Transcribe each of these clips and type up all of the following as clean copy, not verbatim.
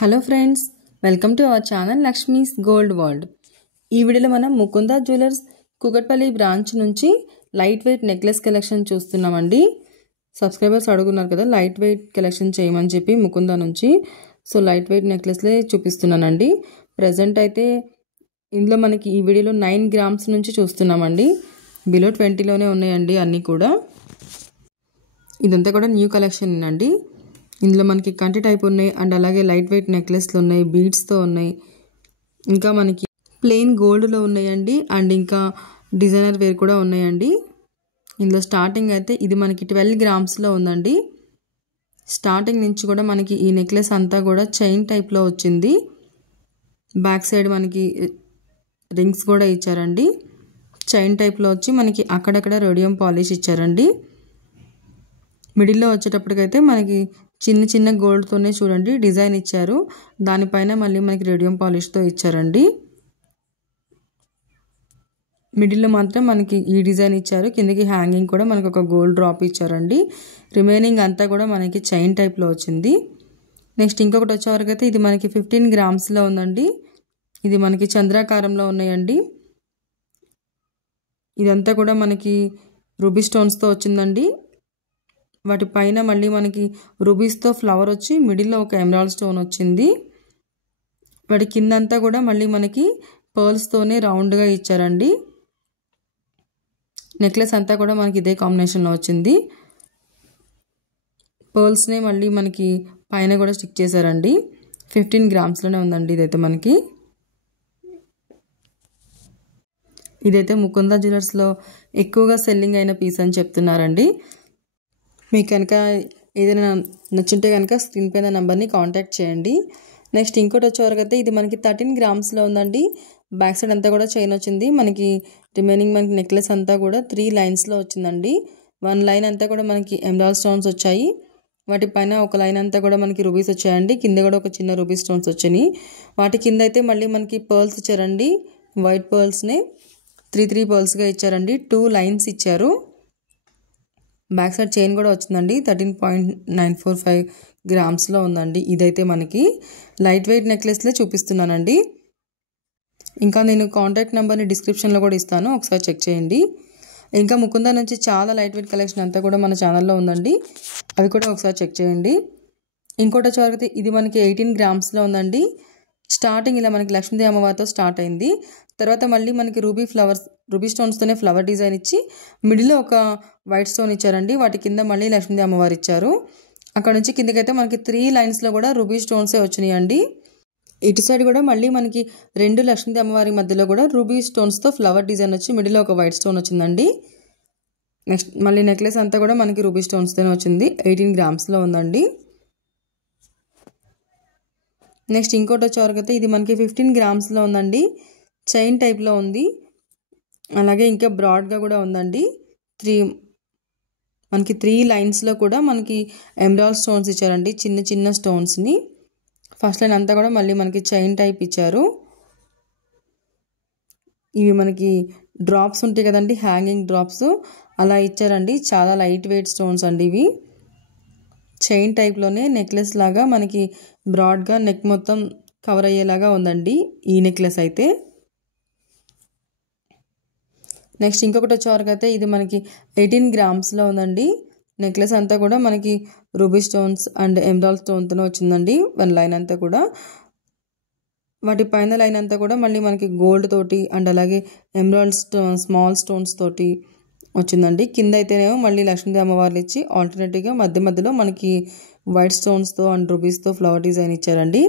Hello friends, welcome to our channel Lakshmi's gold world. ఈ వీడియోలో మనం ముకుంద జ్యువెలర్స్ కూకట్పల్లి బ్రాంచ్ నుంచి లైట్ వెయిట్ నెక్లెస్ కలెక్షన్ చూస్తున్నామండి. సబ్స్క్రైబర్స్ అడుగున్నారు కదా లైట్ వెయిట్ కలెక్షన్ చేయమని చెప్పి ముకుంద నుంచి. సో లైట్ వెయిట్ నెక్లెస్లే చూపిస్తున్నానండి. ప్రజెంట్ అయితే ఇందులో మనకి ఈ వీడియోలో 9 గ్రామ్స్ నుంచి చూస్తున్నామండి. బిలో 20లోనే ఉన్నాయండి అన్నీ కూడా. ఇదంతా కూడా న్యూ కలెక్షన్ అండి. ఇందులో మనకి కంటి టైప్ ఉన్నాయి అండ్ అలాగే లైట్ వెయిట్ నెక్లెస్లు ఉన్నాయి, బీడ్స్తో ఉన్నాయి, ఇంకా మనకి ప్లెయిన్ గోల్డ్లో ఉన్నాయండి అండ్ ఇంకా డిజైనర్ వేర్ కూడా ఉన్నాయండి. ఇందులో స్టార్టింగ్ అయితే ఇది మనకి 12 గ్రామ్స్లో ఉందండి. స్టార్టింగ్ నుంచి కూడా మనకి ఈ నెక్లెస్ అంతా కూడా చైన్ టైప్లో వచ్చింది. బ్యాక్ సైడ్ మనకి రింగ్స్ కూడా ఇచ్చారండి. చైన్ టైప్లో వచ్చి మనకి అక్కడక్కడ రోడియం పాలిష్ ఇచ్చారండి. మిడిల్లో వచ్చేటప్పటికైతే మనకి చిన్న చిన్న గోల్డ్తోనే చూడండి డిజైన్ ఇచ్చారు. దానిపైన మళ్ళీ మనకి రేడియం పాలిష్తో ఇచ్చారండి. మిడిల్లో మాత్రం మనకి ఈ డిజైన్ ఇచ్చారు. కిందకి హ్యాంగింగ్ కూడా మనకి ఒక గోల్డ్ డ్రాప్ ఇచ్చారండి. రిమైనింగ్ అంతా కూడా మనకి చైన్ టైప్లో వచ్చింది. నెక్స్ట్ ఇంకొకటి వచ్చేవరకు అయితే ఇది మనకి 15 గ్రామ్స్లో ఉందండి. ఇది మనకి చంద్రాకారంలో ఉన్నాయండి. ఇదంతా కూడా మనకి రూబీ స్టోన్స్తో వచ్చిందండి. వాటి పైన మళ్ళీ మనకి రూబీస్తో ఫ్లవర్ వచ్చి మిడిల్లో ఒక ఎమరాల్డ్ స్టోన్ వచ్చింది. వాటి కిందంతా కూడా మళ్ళీ మనకి పర్ల్స్తోనే రౌండ్గా ఇచ్చారండి. నెక్లెస్ అంతా కూడా మనకి ఇదే కాంబినేషన్లో వచ్చింది. పర్ల్స్నే మళ్ళీ మనకి పైన కూడా స్టిక్ చేశారండి. 15 గ్రామ్స్లోనే ఉందండి ఇదైతే మనకి. ఇదైతే ముకుంద జ్యువెలర్స్లో ఎక్కువగా సెల్లింగ్ అయిన పీస్ అని చెప్తున్నారండి. మీకు కనుక ఏదైనా నచ్చుంటే కనుక స్క్రీన్ పైన నెంబర్ని కాంటాక్ట్ చేయండి. నెక్స్ట్ ఇంకోటి వచ్చేవరకు అయితే ఇది మనకి 13 గ్రామ్స్లో ఉందండి. బ్యాక్ సైడ్ అంతా కూడా చైన్ వచ్చింది. మనకి రిమైనింగ్ మనకి నెక్లెస్ అంతా కూడా 3 లైన్స్లో వచ్చిందండి. 1 లైన్ అంతా కూడా మనకి ఎమరాల్డ్ స్టోన్స్ వచ్చాయి. వాటి పైన ఒక లైన్ అంతా కూడా మనకి రూబీస్ వచ్చాయండి. కింద కూడా ఒక చిన్న రూబీ స్టోన్స్ వచ్చాయి. వాటి కింద అయితే మళ్ళీ మనకి పర్ల్స్ ఇచ్చారండి. వైట్ పర్ల్స్నే 3 పర్ల్స్గా ఇచ్చారండి. 2 లైన్స్ ఇచ్చారు. బ్యాక్ సైడ్ చైన్ కూడా వచ్చిందండి. 13.945 గ్రామ్స్లో ఉందండి. ఇదైతే మనకి లైట్ వెయిట్ నెక్లెస్లే చూపిస్తున్నానండి. ఇంకా నేను కాంటాక్ట్ నెంబర్ని డిస్క్రిప్షన్లో కూడా ఇస్తాను, ఒకసారి చెక్ చేయండి. ఇంకా ముకుంద నుంచి చాలా లైట్ వెయిట్ కలెక్షన్ అంతా కూడా మన ఛానల్లో ఉందండి. అవి కూడా ఒకసారి చెక్ చేయండి. ఇంకోటి వచ్చేవరకు ఇది మనకి 18 గ్రామ్స్లో ఉందండి. స్టార్టింగ్ ఇలా మనకి లక్ష్మీదేవి అమ్మవారితో స్టార్ట్ అయింది. తర్వాత మళ్ళీ మనకి రూబీ స్టోన్స్తోనే ఫ్లవర్ డిజైన్ ఇచ్చి మిడిల్లో ఒక వైట్ స్టోన్ ఇచ్చారండి. వాటి కింద మళ్ళీ లక్ష్మీదేవి అమ్మవారు ఇచ్చారు. అక్కడ నుంచి కిందకైతే మనకి 3 లైన్స్లో కూడా రూబీ స్టోన్సే వచ్చినాయండి. ఇటు సైడ్ కూడా మళ్ళీ మనకి 2 లక్ష్మీదేవి అమ్మవారి మధ్యలో కూడా రూబీ స్టోన్స్తో ఫ్లవర్ డిజైన్ వచ్చి మిడిల్లో ఒక వైట్ స్టోన్ వచ్చిందండి. నెక్స్ట్ మళ్ళీ నెక్లెస్ అంతా కూడా మనకి రూబీ స్టోన్స్తోనే వచ్చింది. 18 గ్రామ్స్లో ఉందండి. నెక్స్ట్ ఇంకోటి వచ్చేవరకు అయితే ఇది మనకి 15 గ్రామ్స్లో ఉందండి. చైన్ టైప్లో ఉంది. అలాగే ఇంకా బ్రాడ్గా కూడా ఉందండి. మనకి 3 లైన్స్లో కూడా మనకి ఎమరాల్డ్ స్టోన్స్ ఇచ్చారండి, చిన్న చిన్న స్టోన్స్ని. ఫస్ట్ లైన్ అంతా కూడా మళ్ళీ మనకి చైన్ టైప్ ఇచ్చారు. ఇవి మనకి డ్రాప్స్ ఉంటాయి కదండి, హ్యాంగింగ్ డ్రాప్స్ అలా ఇచ్చారండి. చాలా లైట్ వెయిట్ స్టోన్స్ అండి ఇవి. చైన్ టైప్లోనే నెక్లెస్ లాగా మనకి బ్రాడ్గా నెక్ మొత్తం కవర్ అయ్యేలాగా ఉందండి ఈ నెక్లెస్ అయితే. నెక్స్ట్ ఇంకొకటి వచ్చేవరకు అయితే ఇది మనకి 18 గ్రామ్స్లో ఉందండి. నెక్లెస్ అంతా కూడా మనకి రూబీ స్టోన్స్ అండ్ ఎమరాల్డ్ స్టోన్తో వచ్చిందండి. 1 లైన్ అంతా కూడా. వాటి పైన లైన్ అంతా కూడా మళ్ళీ మనకి గోల్డ్ తోటి అండ్ అలాగే ఎమరాల్డ్ స్మాల్ స్టోన్స్ తోటి వచ్చిందండి. కింద అయితేనేమో మళ్ళీ లక్ష్మీదేవి అమ్మవార్లు ఇచ్చి ఆల్టర్నేటివ్గా మధ్యలో మనకి వైట్ స్టోన్స్తో అండ్ రూబీస్తో ఫ్లవర్ డిజైన్ ఇచ్చారండి.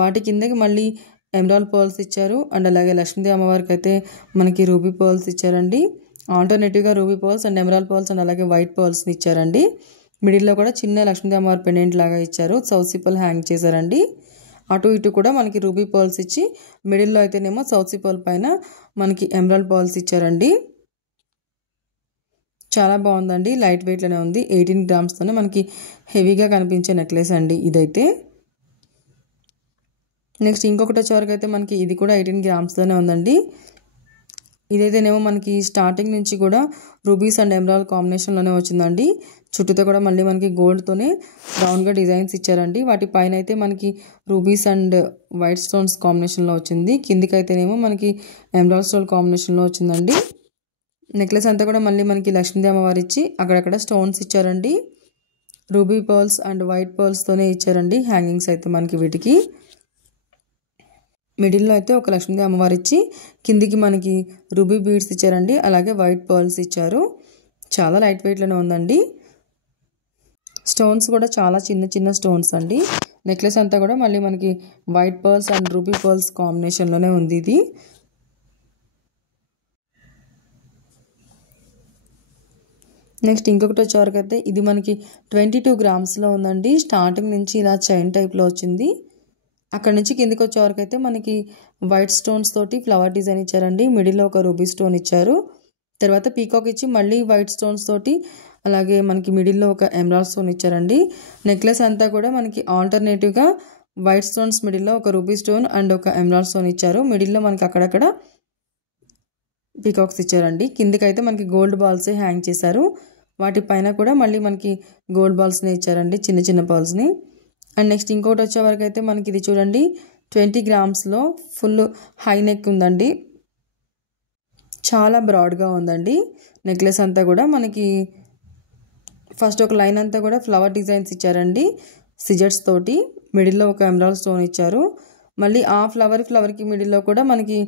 వాటి కిందకి మళ్ళీ ఎమరాల్డ్ పర్ల్స్ ఇచ్చారు అండ్ అలాగే లక్ష్మీదేవి అమ్మవారికి అయితే మనకి రూబీ పర్ల్స్ ఇచ్చారండి. ఆల్టర్నేటివ్గా ruby pearls and emerald pearls and అలాగే వైట్ పర్ల్స్ని ఇచ్చారండి. మిడిల్లో కూడా చిన్న లక్ష్మీదేవి అమ్మవారి పెండెంట్ లాగా ఇచ్చారు. సౌత్ సిపల్ హ్యాంగ్ చేశారండి. అటు ఇటు కూడా మనకి రూబీ పర్ల్స్ ఇచ్చి మిడిల్లో అయితేనేమో సౌత్ సిపల్ పైన మనకి ఎమరాల్డ్ పర్ల్స్ ఇచ్చారండి. చాలా బాగుందండి. లైట్ వెయిట్లోనే ఉంది. 18 గ్రామ్స్తోనే మనకి హెవీగా కనిపించే నెక్లెస్ అండి ఇదైతే. నెక్స్ట్ ఇంకొకటి వచ్చేవరకు అయితే మనకి ఇది కూడా 18 గ్రామ్స్తోనే ఉందండి. ఇదైతేనేమో మనకి స్టార్టింగ్ నుంచి కూడా రూబీస్ అండ్ ఎమరాల్డ్ కాంబినేషన్లోనే వచ్చిందండి. చుట్టూతో కూడా మళ్ళీ మనకి గోల్డ్తోనే రౌండ్గా డిజైన్స్ ఇచ్చారండి. వాటి పైన అయితే మనకి రూబీస్ అండ్ వైట్ స్టోన్స్ కాంబినేషన్లో వచ్చింది. కిందికైతేనేమో మనకి ఎమరాల్డ్ స్టోన్ కాంబినేషన్లో వచ్చిందండి. నెక్లెస్ అంతా కూడా మళ్ళీ మనకి లక్ష్మీదేవి అమ్మవారు ఇచ్చి అక్కడక్కడ స్టోన్స్ ఇచ్చారండి. రూబీ పర్ల్స్ అండ్ వైట్ పర్ల్స్తోనే ఇచ్చారండి హ్యాంగింగ్స్ అయితే మనకి వీటికి. మిడిల్లో అయితే ఒక లక్ష్మీదేవి అమ్మవారు ఇచ్చి కిందికి మనకి రూబీ బీడ్స్ ఇచ్చారండి. అలాగే వైట్ పర్ల్స్ ఇచ్చారు. చాలా లైట్ వెయిట్లోనే ఉందండి. స్టోన్స్ కూడా చాలా చిన్న చిన్న స్టోన్స్ అండి. నెక్లెస్ అంతా కూడా మళ్ళీ మనకి white pearls and ruby pearls కాంబినేషన్లోనే ఉంది ఇది. నెక్స్ట్ ఇంకొకటి వచ్చేవరకు అయితే ఇది మనకి 22 గ్రామ్స్లో ఉందండి. స్టార్టింగ్ నుంచి ఇలా చైన్ టైప్లో వచ్చింది. అక్కడ నుంచి కిందికి వచ్చేవరకు అయితే మనకి వైట్ స్టోన్స్ తోటి ఫ్లవర్ డిజైన్ ఇచ్చారండి. మిడిల్లో ఒక రూబీ స్టోన్ ఇచ్చారు. తర్వాత పీకాక్ ఇచ్చి మళ్ళీ వైట్ స్టోన్స్ తోటి అలాగే మనకి మిడిల్లో ఒక ఎమరాల్డ్ స్టోన్ ఇచ్చారండి. నెక్లెస్ అంతా కూడా మనకి ఆల్టర్నేటివ్గా వైట్ స్టోన్స్ మిడిల్లో ఒక రూబీ స్టోన్ అండ్ ఒక ఎమరాల్డ్ స్టోన్ ఇచ్చారు. మిడిల్లో మనకి అక్కడక్కడ పీకాక్స్ ఇచ్చారండి. కిందికైతే మనకి గోల్డ్ బాల్సే హ్యాంగ్ చేశారు. వాటి పైన కూడా మళ్ళీ మనకి గోల్డ్ బాల్స్ని ఇచ్చారండి, చిన్న చిన్న బాల్స్ని. అండ్ నెక్స్ట్ ఇంకోటి వచ్చే వరకు అయితే మనకి ఇది చూడండి 20 గ్రామ్స్లో ఫుల్ హై నెక్ ఉందండి. చాలా బ్రాడ్గా ఉందండి. నెక్లెస్ అంతా కూడా మనకి ఫస్ట్ ఒక లైన్ అంతా కూడా ఫ్లవర్ డిజైన్స్ ఇచ్చారండి సిజర్స్ తోటి. మిడిల్లో ఒక ఎమరాల్డ్ స్టోన్ ఇచ్చారు. మళ్ళీ ఆ ఫ్లవర్కి మిడిల్లో కూడా మనకి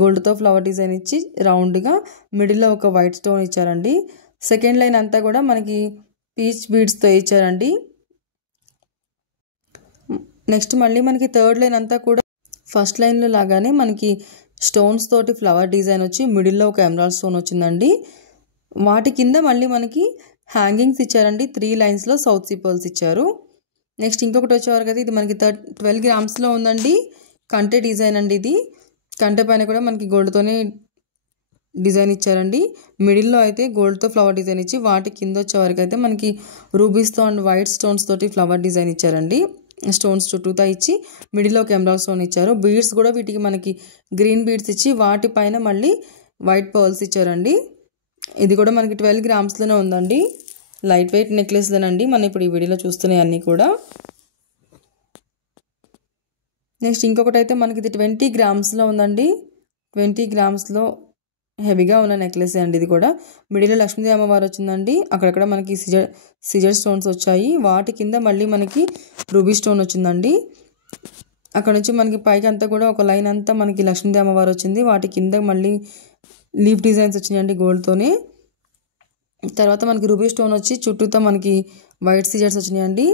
గోల్డ్తో ఫ్లవర్ డిజైన్ ఇచ్చి రౌండ్గా మిడిల్లో ఒక వైట్ స్టోన్ ఇచ్చారండి. సెకండ్ లైన్ అంతా కూడా మనకి పీచ్ బీడ్స్తో ఇచ్చారండి. నెక్స్ట్ మళ్ళీ మనకి థర్డ్ లైన్ అంతా కూడా ఫస్ట్ లైన్లో లాగానే మనకి స్టోన్స్ తోటి ఫ్లవర్ డిజైన్ వచ్చి మిడిల్లో ఒక ఎమరాల్డ్ స్టోన్ వచ్చిందండి. వాటి కింద మళ్ళీ మనకి హ్యాంగింగ్స్ ఇచ్చారండి. 3 లైన్స్లో సౌత్ సీ పర్ల్స్ ఇచ్చారు. నెక్స్ట్ ఇంకొకటి వచ్చేవారు కదా, ఇది మనకి 12 గ్రామ్స్లో ఉందండి. కంటే డిజైన్ అండి ఇది. కంటే పైన కూడా మనకి గోల్డ్తోనే డిజైన్ ఇచ్చారండి. మిడిల్లో అయితే గోల్డ్తో ఫ్లవర్ డిజైన్ ఇచ్చి వాటి కింద వచ్చేవరకు అయితే మనకి రూబీస్తో అండ్ వైట్ స్టోన్స్ తోటి ఫ్లవర్ డిజైన్ ఇచ్చారండి. స్టోన్స్ చుట్టూతా ఇచ్చి మిడిల్లో ఒక ఎమరాల్డ్ స్టోన్ ఇచ్చారు. బీడ్స్ కూడా వీటికి మనకి గ్రీన్ బీడ్స్ ఇచ్చి వాటి పైన మళ్ళీ వైట్ పర్ల్స్ ఇచ్చారండి. ఇది కూడా మనకి 12 గ్రామ్స్లోనే ఉందండి. లైట్ వెయిట్ నెక్లెస్లేనండి మనం ఇప్పుడు ఈ వీడియోలో చూస్తున్నాయి అన్నీ కూడా. నెక్స్ట్ ఇంకొకటి అయితే మనకి ఇది 20 గ్రామ్స్లో ఉందండి. 20 గ్రామ్స్లో హెవీగా ఉన్న నెక్లెస్ అండి ఇది కూడా. మిడిల్లో లక్ష్మీదేవి అమ్మవారు వచ్చిందండి. అక్కడక్కడ మనకి సిజర్ స్టోన్స్ వచ్చాయి. వాటి కింద మళ్ళీ మనకి రూబీ స్టోన్ వచ్చిందండి. అక్కడ నుంచి మనకి పైకి అంతా కూడా ఒక లైన్ అంతా మనకి లక్ష్మీదేవి అమ్మవారు వచ్చింది. వాటి కింద మళ్ళీ లీఫ్ డిజైన్స్ వచ్చినాయండి గోల్డ్తోనే. తర్వాత మనకి రూబీ స్టోన్ వచ్చి చుట్టూతో మనకి వైట్ సిజర్స్ వచ్చినాయండి.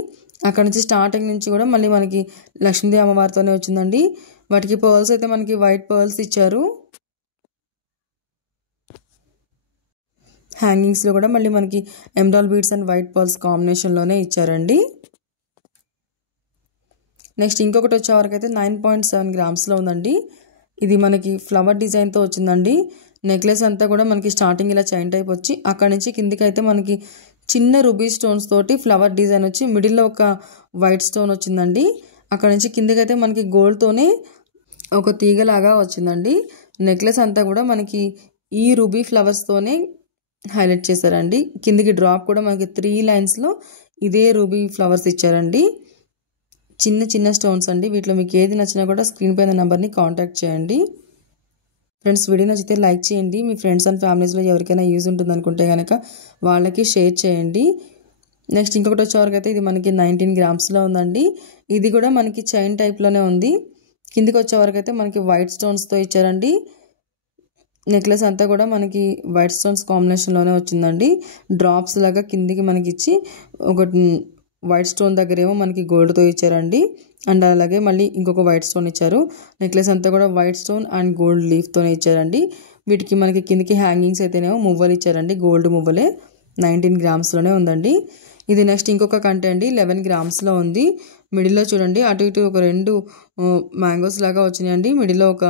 అక్కడ నుంచి స్టార్టింగ్ నుంచి కూడా మళ్ళీ మనకి లక్ష్మీదేవి అమ్మవారితోనే వచ్చిందండి. వాటికి పర్ల్స్ అయితే మనకి వైట్ పర్ల్స్ ఇచ్చారు. హ్యాంగింగ్స్లో కూడా మళ్ళీ మనకి emerald beads and white pearls కాంబినేషన్లోనే ఇచ్చారండి. నెక్స్ట్ ఇంకొకటి వచ్చేవరకు అయితే 9.7 గ్రామ్స్లో ఉందండి. ఇది మనకి ఫ్లవర్ డిజైన్తో వచ్చిందండి. నెక్లెస్ అంతా కూడా మనకి స్టార్టింగ్ ఇలా చైన్ టైప్ వచ్చి అక్కడ నుంచి కిందికి అయితే మనకి చిన్న రూబీ స్టోన్స్ తోటి ఫ్లవర్ డిజైన్ వచ్చి మిడిల్లో ఒక వైట్ స్టోన్ వచ్చిందండి. అక్కడ నుంచి కిందికి అయితే మనకి గోల్డ్తోనే ఒక తీగలాగా వచ్చిందండి. నెక్లెస్ అంతా కూడా మనకి ఈ రూబీ ఫ్లవర్స్తోనే హైలైట్ చేశారండి. కిందికి డ్రాప్ కూడా మనకి 3 లైన్స్లో ఇదే రూబీ ఫ్లవర్స్ ఇచ్చారండి. చిన్న చిన్న స్టోన్స్ అండి. వీటిలో మీకు ఏది నచ్చినా కూడా స్క్రీన్ పైన నెంబర్ని కాంటాక్ట్ చేయండి. ఫ్రెండ్స్, వీడియో నచ్చితే లైక్ చేయండి. మీ ఫ్రెండ్స్ అండ్ ఫ్యామిలీస్లో ఎవరికైనా యూజ్ ఉంటుంది అనుకుంటే కనుక వాళ్ళకి షేర్ చేయండి. నెక్స్ట్ ఇంకొకటి వచ్చేవరకు అయితే ఇది మనకి 19 గ్రామ్స్లో ఉందండి. ఇది కూడా మనకి చైన్ టైప్లోనే ఉంది. కిందికి వచ్చేవరకు అయితే మనకి వైట్ స్టోన్స్తో ఇచ్చారండి. నెక్లెస్ అంతా కూడా మనకి వైట్ స్టోన్స్ కాంబినేషన్లోనే వచ్చిందండి. డ్రాప్స్ లాగా కిందికి మనకి ఇచ్చి ఒక వైట్ స్టోన్ దగ్గర ఏమో మనకి గోల్డ్తో ఇచ్చారండి. అండ్ అలాగే మళ్ళీ ఇంకొక వైట్ స్టోన్ ఇచ్చారు. నెక్లెస్ అంతా కూడా వైట్ స్టోన్ అండ్ గోల్డ్ లీఫ్తోనే ఇచ్చారండి. వీటికి మనకి కిందికి హ్యాంగింగ్స్ అయితేనేమో మువ్వలు ఇచ్చారండి. గోల్డ్ మువ్వలే. 19 గ్రామ్స్లోనే ఉందండి. ఇది నెక్స్ట్ ఇంకొక కంటే అండి 11 గ్రామ్స్లో ఉంది. మిడిల్లో చూడండి అటు ఇటు ఒక 2 మ్యాంగోస్ లాగా వచ్చినాయండి. మిడిల్లో ఒక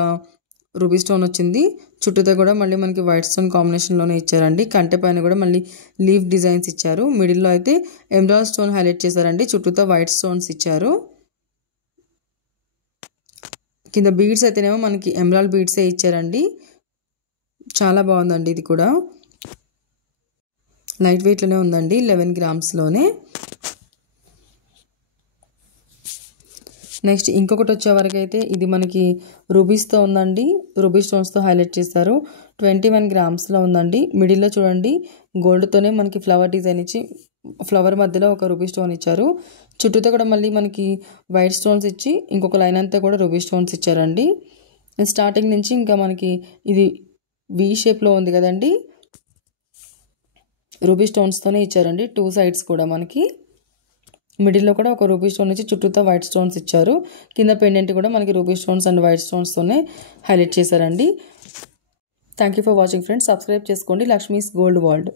రూబీ స్టోన్ వచ్చింది. చుట్టూతో కూడా మళ్ళీ మనకి వైట్ స్టోన్ కాంబినేషన్లోనే ఇచ్చారండి. కంటె పైన కూడా మళ్ళీ లీఫ్ డిజైన్స్ ఇచ్చారు. మిడిల్లో అయితే ఎమరాల్డ్ స్టోన్ హైలైట్ చేశారండి. చుట్టూతో వైట్ స్టోన్స్ ఇచ్చారు. కింద బీడ్స్ అయితేనేమో మనకి ఎమరాల్డ్ బీడ్సే ఇచ్చారండి. చాలా బాగుందండి. ఇది కూడా లైట్ వెయిట్లోనే ఉందండి, 11 గ్రామ్స్లోనే. నెక్స్ట్ ఇంకొకటి వచ్చేవరకు అయితే ఇది మనకి రూబీస్తో ఉందండి. రూబీ స్టోన్స్తో హైలైట్ చేస్తారు. 21 గ్రామ్స్లో ఉందండి. మిడిల్లో చూడండి గోల్డ్తోనే మనకి ఫ్లవర్ డిజైన్ ఇచ్చి ఫ్లవర్ మధ్యలో ఒక రూబీ స్టోన్ ఇచ్చారు. చుట్టూతో కూడా మళ్ళీ మనకి వైట్ స్టోన్స్ ఇచ్చి ఇంకొక లైన్ అంతా కూడా రూబీ స్టోన్స్ ఇచ్చారండి. స్టార్టింగ్ నుంచి ఇంకా మనకి ఇది వి షేప్లో ఉంది కదండి, రూబీ స్టోన్స్తోనే ఇచ్చారండి. 2 సైడ్స్ కూడా మనకి మిడిల్లో కూడా ఒక రూబీ స్టోన్ ఇచ్చి చుట్టూతో వైట్ స్టోన్స్ ఇచ్చారు. కింద పెండెంట్ కూడా మనకి రూబీ స్టోన్స్ అండ్ వైట్ స్టోన్స్తోనే హైలైట్ చేశారండి. Thank you for watching friends. Subscribe చేసుకోండి లక్ష్మీస్ గోల్డ్ వరల్డ్.